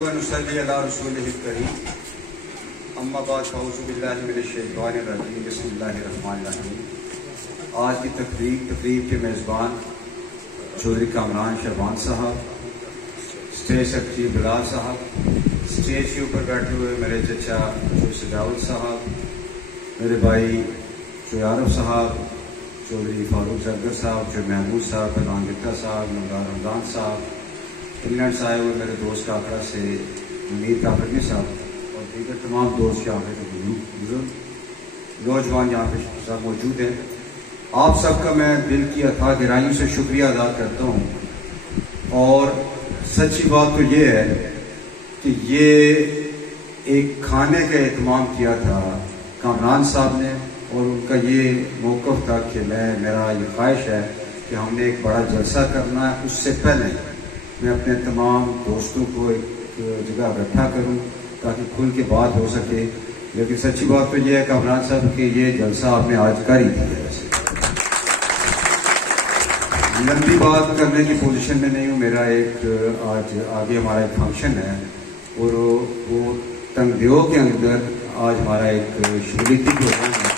ونصلي على رسوله الكريم اما بعد فاعوذ باللہ من الشیطان الرجیم بسم اللہ الرحمن الرحیم۔ آج کی تقریب کے میزبان چودھری کامران شہبان صاحب، اسٹیج سیکرٹری بلال صاحب، اسٹیج کے اوپر بیٹھے ہوئے میرے چچا چودھری سجاوت صاحب، میرے بھائی چودھری عارف صاحب، چودھری فاروق زرگر صاحب، چودھری محمود صاحب، پردھان گپتا صاحب، نمدار رمضان صاحب، انگلینڈ سے آئے ہوئے میرے دوست کاکڑا سے منیر کاکڑی صاحب اور دیگر تمام دوست یہاں پہ بزرگ نوجوان یہاں پہ سب موجود ہیں، آپ سب کا میں دل کی اتھاہ گہرائیوں سے شکریہ ادا کرتا ہوں۔ اور سچی بات تو یہ ہے کہ یہ ایک کھانے کا اہتمام کیا تھا کامران صاحب نے، اور ان کا یہ موقف تھا کہ میرا یہ خواہش ہے کہ ہم نے ایک بڑا جلسہ کرنا ہے، اس سے پہلے میں اپنے تمام دوستوں کو ایک جگہ اکٹھا کروں تاکہ کھل کے بات ہو سکے۔ لیکن سچی بات تو یہ ہے کامران صاحب کہ یہ جلسہ آپ نے آج کر ہی دیا ہے، ویسے لمبی بات کرنے کی پوزیشن میں نہیں ہوں۔ میرا ایک آج آگے ہمارا ایک فنکشن ہے اور وہ تنگدیو کے اندر آج ہمارا ایک شمولیتی پروگرام ہے۔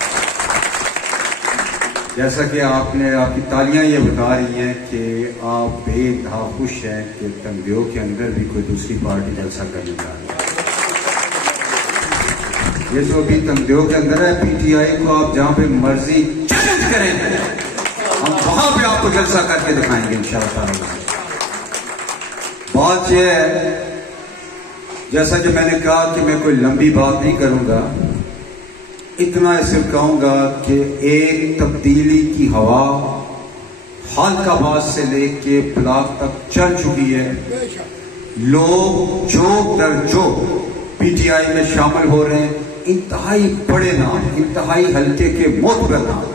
جیسا کہ آپ کی تالیاں یہ بتا رہی ہیں کہ آپ بے انتہا خوش ہیں کہ تنگدیو کے اندر بھی کوئی دوسری پارٹی جلسہ کرنے جا رہی ہے۔ یہ جو ابھی تنگدیو کے اندر ہے، پی ٹی آئی کو آپ جہاں پہ مرضی چیلنج کریں ہم وہاں پہ آپ کو جلسہ کر کے دکھائیں گے انشاءاللہ تعالی۔ بات یہ ہے جیسا کہ میں نے کہا کہ میں کوئی لمبی بات نہیں کروں گا، اتنا صرف کہوں گا کہ ایک تبدیلی کی ہوا حلق آباد سے لے کے بلاک تک چل چکی ہے۔ لوگ جو در جو پی ٹی آئی میں شامل ہو رہے ہیں، انتہائی بڑے نام، انتہائی حلقے کے معتبر نام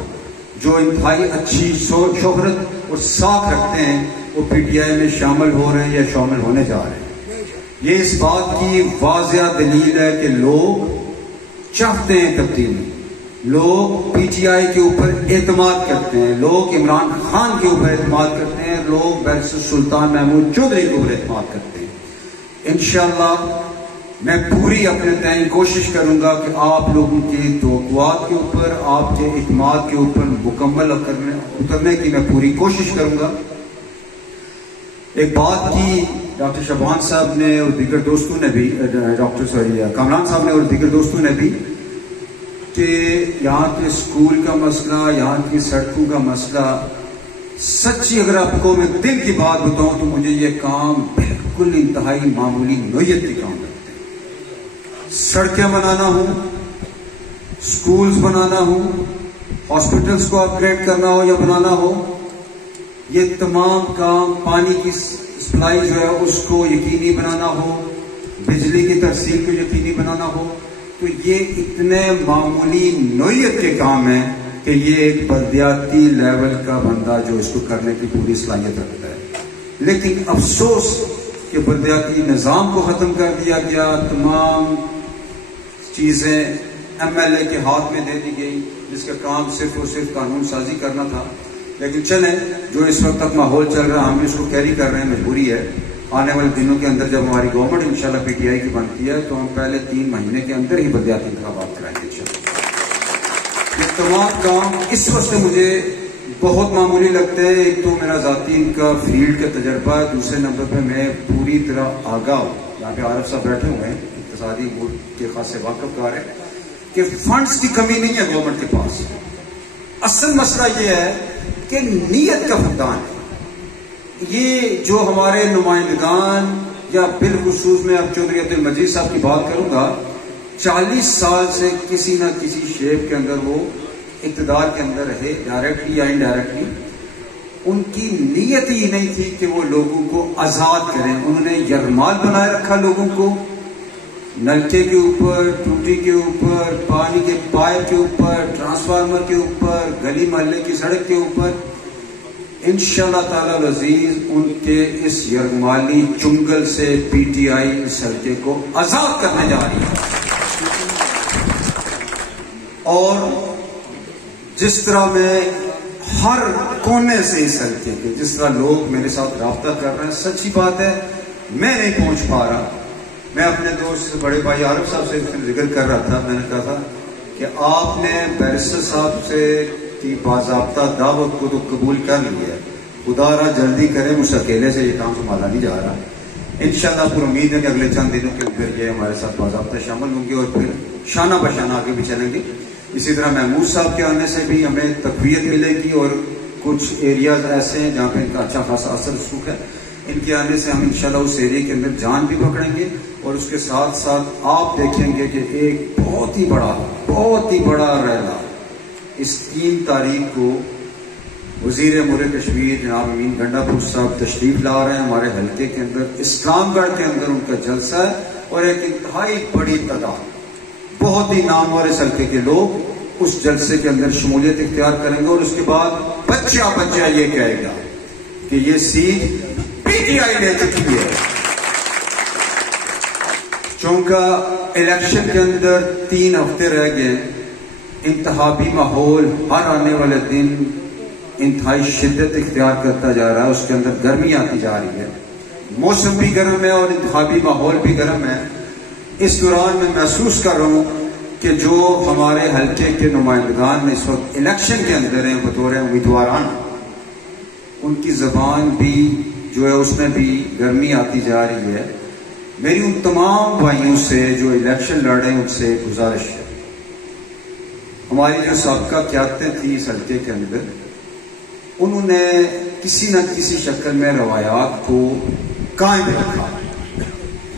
جو انتہائی اچھی شہرت اور ساکھ رکھتے ہیں، وہ پی ٹی آئی میں شامل ہو رہے ہیں یا شامل ہونے جا رہے ہیں۔ یہ اس بات کی واضح دلیل ہے کہ لوگ چاہتے ہیں تبدیلی، لوگ پی ٹی آئی کے اوپر اعتماد کرتے ہیں، لوگ عمران خان کے اوپر اعتماد کرتے ہیں، لوگ بیرسٹر سلطان محمود چودھری کے اوپر اعتماد کرتے ہیں۔ انشاءاللہ میں پوری اپنے تئیں کوشش کروں گا کہ آپ لوگوں کی توقعات کے اوپر، آپ کے اعتماد کے اوپر مکمل اترنے کی میں پوری کوشش کروں گا۔ ایک بات کی ڈاکٹر شہبان صاحب نے اور دیگر دوستوں نے بھی، کامران صاحب نے اور دیگر دوستوں نے بھی، کہ یہاں کے اسکول کا مسئلہ، یہاں کی سڑکوں کا مسئلہ، سچی اگر آپ کو میں دل کی بات بتاؤں تو مجھے یہ کام بالکل انتہائی معمولی نوعیت کے کام لگتے ہیں۔ سڑکیں بنانا ہو، اسکولز بنانا ہو، ہاسپٹلز کو اپ گریڈ کرنا ہو یا بنانا ہو، یہ تمام کام، پانی کی سپلائی جو ہے اس کو یقینی بنانا ہو، بجلی کی ترسیل کو یقینی بنانا ہو، تو یہ اتنے معمولی نوعیت کے کام ہیں کہ یہ ایک بلدیاتی لیول کا بندہ جو اس کو کرنے کی پوری صلاحیت رکھتا ہے۔ لیکن افسوس کہ بلدیاتی نظام کو ختم کر دیا گیا، تمام چیزیں ایم ایل اے کے ہاتھ میں دے دی گئی، جس کا کام صرف اور صرف قانون سازی کرنا تھا۔ لیکن چلیں، جو اس وقت تک ماحول چل رہا ہے ہم اس کو کیری کر رہے ہیں، مجبوری ہے۔ آنے والے دنوں کے اندر جب ہماری گورنمنٹ انشاءاللہ پی ٹی آئی کی بنتی ہے تو ہم پہلے 3 مہینے کے اندر ہی بلدیاتی انتخابات کرائیں گے انشاءاللہ۔ یہ تمام کام اس وقت سے مجھے بہت معمولی لگتے ہیں۔ ایک تو میرا ذاتی ان کا فیلڈ کا تجربہ ہے، دوسرے نمبر پہ میں پوری طرح آگاہ ہوں۔ یہاں پہ عارف صاحب بیٹھے ہوئے ہیں، اقتصادی امور کے خاصے واقف کار ہیں کہ فنڈز کی کمی نہیں ہے گورنمنٹ کے پاس۔ اصل مسئلہ یہ ہے کہ نیت کا فقدان ہے۔ یہ جو ہمارے نمائندگان، یا بالخصوص میں اب چودھری عبد المجید صاحب کی بات کروں گا، 40 سال سے کسی نہ کسی شیپ کے اندر وہ اقتدار کے اندر رہے، ڈائریکٹلی یا انڈائریکٹلی۔ ان کی نیت ہی نہیں تھی کہ وہ لوگوں کو آزاد کریں، انہوں نے یرغمال بنائے رکھا لوگوں کو، نلکے کے اوپر، ٹوٹی کے اوپر، پانی کے پائپ کے اوپر، ٹرانسفارمر کے اوپر، گلی محلے کی سڑک کے اوپر۔ انشاءاللہ تعالی العزیز ان کے اس یرغمالی چنگل سے پی ٹی آئی اس حلقے کو آزاد کرنے جا رہی ہے۔ اور جس طرح میں ہر کونے سے اس حلقے کے، جس طرح لوگ میرے ساتھ رابطہ کر رہے ہیں، سچی بات ہے میں نہیں پہنچ پا رہا، میں اپنے دوست بڑے بھائی عارف صاحب سے ذکر کر رہا تھا، میں نے کہا تھا کہ آپ نے بیرسٹر صاحب سے کی باضابطہ دعوت کو تو قبول کر لیا ہے، خدا را جلدی کرے، مجھ سے اکیلے سے یہ کام سنبھالا نہیں جا رہا. انشاءاللہ پر امید ہے کہ اگلے چند دنوں کے اندر یہ ہمارے ساتھ باضابطہ شامل ہوں گے اور پھر شانہ بشانہ آگے بھی چلیں گے. اسی طرح محمود صاحب کے آنے سے بھی ہمیں تقویت ملے گی اور کچھ ایریاز ایسے ہیں جہاں پہ ان کا اچھا خاصا اثر رسوخ ہے. ان کے آنے سے ہم انشاءاللہ اس ایریے کے اندر جان بھی پکڑیں گے اور اس کے ساتھ ساتھ آپ دیکھیں گے کہ ایک بہت ہی بڑا ریلا اس 3 تاریخ کو وزیر امور کشمیر جناب امین گنڈا پور صاحب تشریف لا رہے ہیں ہمارے حلقے کے اندر. اسلام گڑھ کے اندر ان کا جلسہ ہے اور ایک انتہائی بڑی تعداد بہت ہی نامور اس حلقے کے لوگ اس جلسے کے اندر شمولیت اختیار کریں گے اور اس کے بعد بچہ یہ کہے گا کہ یہ سیٹ پی ٹی آئی لے چکی ہے. چونکہ الیکشن کے اندر 3 ہفتے رہ گئے، انتخابی ماحول ہر آنے والے دن انتہائی شدت اختیار کرتا جا رہا ہے، اس کے اندر گرمی آتی جا رہی ہے، موسم بھی گرم ہے اور انتخابی ماحول بھی گرم ہے. اس دوران میں محسوس کر رہا ہوں کہ جو ہمارے حلقے کے نمائندگان اس وقت الیکشن کے اندر ہیں بطور امیدواران، ان کی زبان بھی جو ہے اس میں بھی گرمی آتی جا رہی ہے. میری ان تمام بھائیوں سے جو الیکشن لڑ رہے ہیں ان سے گزارش ہے، ہماری جو سابقہ قیادتیں تھیں اس حلقے کے اندر، انہوں نے کسی نہ کسی شکل میں روایات کو قائم رکھا،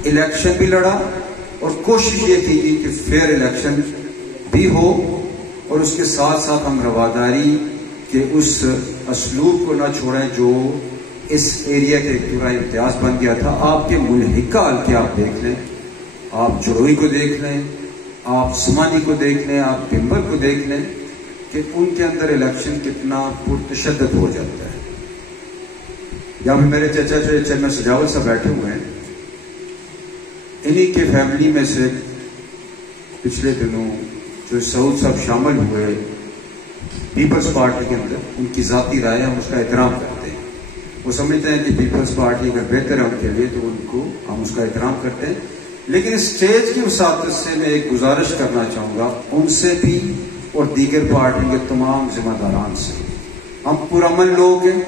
الیکشن بھی لڑا اور کوشش یہ کی کہ فیئر الیکشن بھی ہو اور اس کے ساتھ ساتھ ہم رواداری کے اس اسلوب کو نہ چھوڑیں جو اس ایریا کے ایک پورا امتیاز بن گیا تھا. آپ کے ملحقہ حلقے آپ دیکھ لیں، آپ جڑوئی کو دیکھ لیں، آپ سمانی کو دیکھ لیں، آپ بمبر کو دیکھ لیں کہ ان کے اندر الیکشن کتنا پرتشدد ہو جاتا ہے. یہاں پہ میرے چچا جو چیئرمین سجاول صاحب بیٹھے ہوئے ہیں، انہی کے فیملی میں سے پچھلے دنوں جو سعود صاحب شامل ہوئے پیپلز پارٹی کے اندر، ان کی ذاتی رائے ہم اس کا احترام کرتے ہیں. وہ سمجھتے ہیں کہ پیپلز پارٹی اگر بہتر ہے ان کے لیے تو ان کو ہم اس کا احترام کرتے ہیں. لیکن اسٹیج کی وساطت سے میں ایک گزارش کرنا چاہوں گا ان سے بھی اور دیگر پارٹی کے تمام ذمہ داران سے. ہم پرامن لوگ ہیں،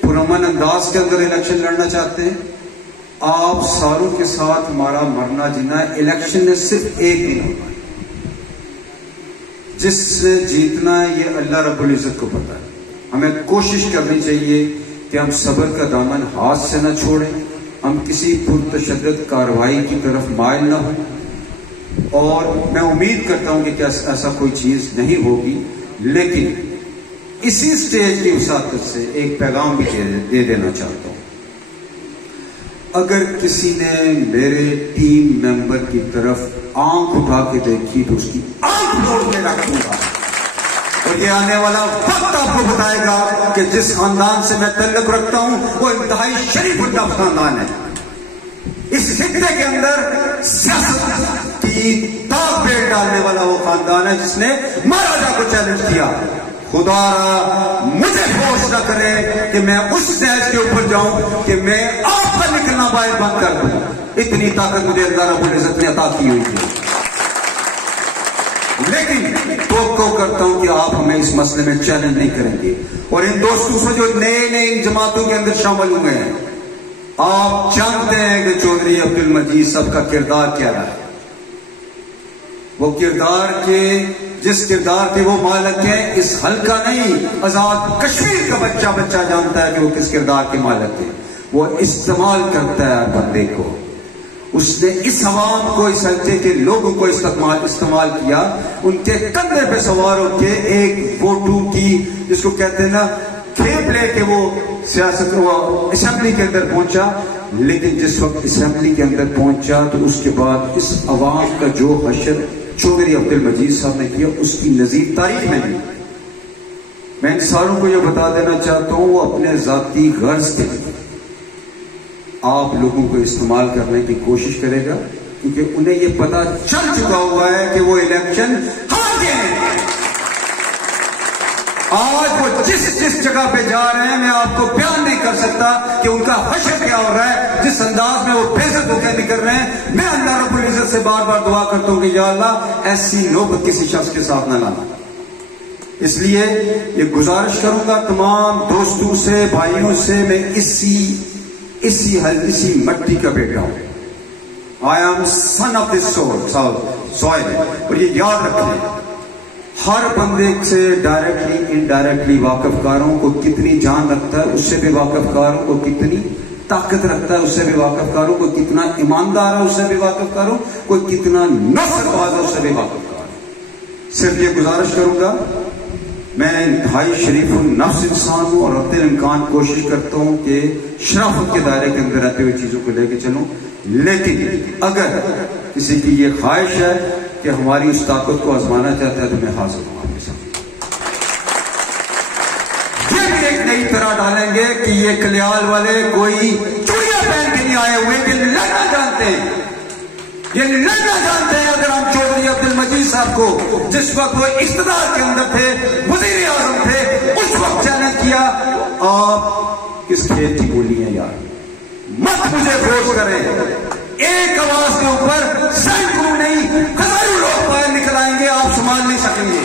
پرامن انداز کے اندر الیکشن لڑنا چاہتے ہیں. آپ ساروں کے ساتھ ہمارا مرنا جینا ہے. الیکشن نے صرف ایک دن ہونا ہے، جس سے جیتنا ہے یہ اللہ رب العزت کو پتا ہے. ہمیں کوشش کرنی چاہیے کہ ہم صبر کا دامن ہاتھ سے نہ چھوڑیں، ہم کسی پرتشدد کارروائی کی طرف مائل نہ ہوں، اور میں امید کرتا ہوں کہ ایسا کوئی چیز نہیں ہوگی. لیکن اسی اسٹیج کی وساطت سے ایک پیغام بھی دے دینا چاہتا ہوں. اگر کسی نے میرے ٹیم ممبر کی طرف آنکھ اٹھا کے دیکھی تو اس کی آنکھ توڑ کے رکھوں گا، اور یہ آنے والا وقت آپ کو بتائے گا کہ جس خاندان سے میں تعلق رکھتا ہوں وہ انتہائی شریف الدب خاندان ہے. اس خطے کے اندر سیاست کی داغ پیٹ ڈالنے والا وہ خاندان ہے جس نے مہاراجا کو چیلنج کیا. خدا را مجھے فورس نہ کرے کہ میں اس سٹیج کے اوپر جاؤں کہ میں آپ کا نکلنا باہر بند کر دوں. اتنی طاقت مجھے اللہ رب العزت نے عطا کی ہوئی تھی. لیکن توقع کرتا ہوں کہ آپ ہمیں اس مسئلے میں چیلنج نہیں کریں گے. اور ان دوستوں سے جو نئے ان جماعتوں کے اندر شامل ہوئے ہیں، آپ جانتے ہیں کہ چودھری عبد المجید صاحب کا کردار کیا رہا ہے. وہ کردار کے جس کردار کے وہ مالک ہیں، اس حلقہ نہیں آزاد کشمیر کا بچہ جانتا ہے کہ وہ کس کردار کے مالک ہیں. وہ استعمال کرتا ہے بندے کو. اس نے اس عوام کو، اس حلقے کے لوگوں کو استعمال کیا، ان کے کندھے پہ سوار ہو کے ایک ووٹوں کی جس کو کہتے ہیں نا کھیپ لے کے وہ سیاست اسمبلی کے اندر پہنچا. لیکن جس وقت اسمبلی کے اندر پہنچا تو اس کے بعد اس عوام کا جو حشر چودھری عبد المجید صاحب نے کیا اس کی نظیر تاریخ میں نہیں. میں ان ساروں کو یہ بتا دینا چاہتا ہوں وہ اپنے ذاتی غرض کے لیے آپ لوگوں کو استعمال کرنے کی کوشش کرے گا، کیونکہ انہیں یہ پتا چل چکا ہوا ہے کہ وہ الیکشن ہار گئے. آج وہ جس جگہ پہ جا رہے ہیں میں آپ کو بیان نہیں کر سکتا کہ ان کا حشر کیا ہو رہا ہے، جس انداز میں وہ بےعزت ہو کے نکل رہے ہیں۔ میں اللہ رب العزت سے بار بار دعا کرتا ہوں کہ یا اللہ ایسی نوبت کسی شخص کے ساتھ نہ لانا۔ اس لیے یہ گزارش کروں گا تمام دوستوں سے، بھائیوں سے، میں اسی مٹی کا بیٹا ہوں۔ I am son of this soil۔ اور یہ یاد رکھیں، ہر بندے سے ڈائریکٹلی انڈائریکٹلی واقف کار ہوں، کوئی کتنی جان رکھتا ہے اس سے بھی واقف کار ہوں، کوئی کتنی طاقت رکھتا ہے اس سے بھی واقف کار ہوں، کوئی کتنا ایماندار ہے اس سے بھی واقف کار ہوں، کوئی کتنا نفرت باز ہے اس سے بھی واقف کار ہوں۔ صرف یہ گزارش کروں گا، میں انتہائی شریف النفس انسان ہوں اور حد الامکان کوشش کرتا ہوں کہ شرافت کے دائرے کے اندر رہتے ہوئے چیزوں کو لے کے چلوں، لیکن اگر کسی کی یہ خواہش ہے کہ ہماری اس طاقت کو آزمانا چاہتا ہے تو میں حاضر ہوں آپ کے ساتھ۔ یہ بھی ایک نئی طرح ڈالیں گے کہ یہ کلیال والے کوئی چوڑیاں پہن کے نہیں آئے ہوئے، کہ لڑنا جانتے ہیں، یہ لڑنا جانتے ہیں۔ اگر ہم چودھری عبد المجید صاحب کو جس وقت وہ اقتدار کے اندر تھے، وزیر اعظم تھے، اس وقت چیلنج کیا، آپ کس کھیت کی بولی ہیں یار، مت مجھے فورس کریں، ایک آواز کے اوپر سینکڑوں نہیں ہزاروں لوگ باہر نکل آئیں گے، آپ سنبھال نہیں سکیں گے۔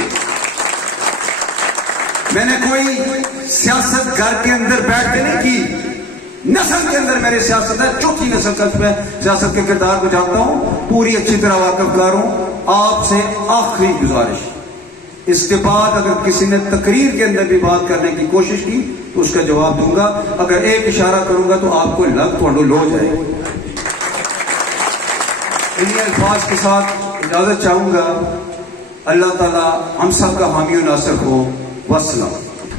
میں نے کوئی سیاست گھر کے اندر بیٹھ کے نہیں کی، نسل کے اندر میری سیاست ہے، چوتھی نسل کا میں سیاست کے کردار کو جانتا ہوں، پوری اچھی طرح واقف کار ہوں۔ آپ سے آخری گزارش، اس کے بعد اگر کسی نے تقریر کے اندر بھی بات کرنے کی کوشش کی تو اس کا جواب دوں گا، اگر ایک اشارہ کروں گا تو آپ کو لگ تھوڑا لو جائے۔ انہی الفاظ کے ساتھ اجازت چاہوں گا، اللہ تعالی ہم سب کا حامی و ناصر ہو۔ والسلام۔